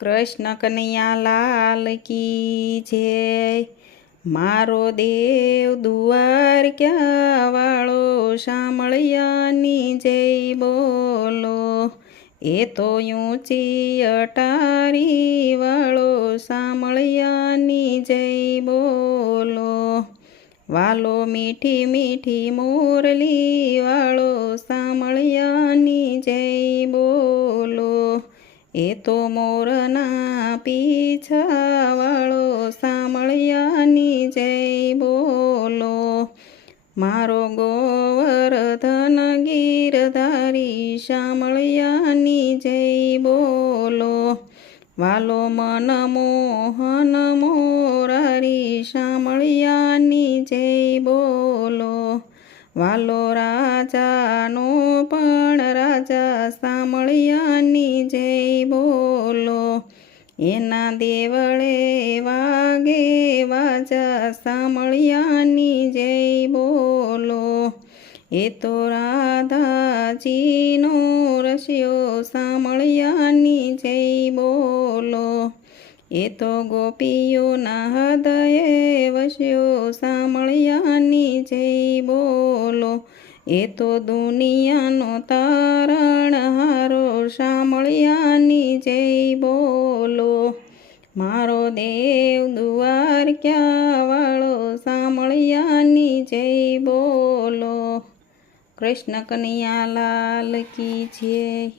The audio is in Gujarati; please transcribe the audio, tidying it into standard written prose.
કૃષ્ણ કનૈયા લાલ કી જય। મારો દેવ દ્વારકા વાળો શામળિયાની જય બોલો। એ તો ઊંચી અટારી વાળો શામળિયાની જય બોલો। વાલો મીઠી મીઠી મોરલી વાળો શામળિયાની જય બોલો। એ તો મોરના પીછા વાળો શામળિયાની જય બોલો। મારો ગોવર્ધન ગીરધારી શામળિયાની જય બોલો। વાલો મન મોહન મોરારી શામળિયાની જય બોલો। વાલો રાજાનો પણ રાજા શામળિયાની જય બોલો। એના દેવળે વાગે વાજા શામળિયાની જય બોલો। એ તો રાધાજીનો રસ્યો શામળિયાની જય બોલો। એ તો ગોપીઓના હૃદયે વસ્યો શામળિયાની જય બોલો। એ તો દુનિયાનો તારણહારો શામળિયાની જય બોલો। મારો દેવ દ્વારકા વાળો શામળિયાની જય બોલો। કૃષ્ણ કનૈયા લાલ કી જય।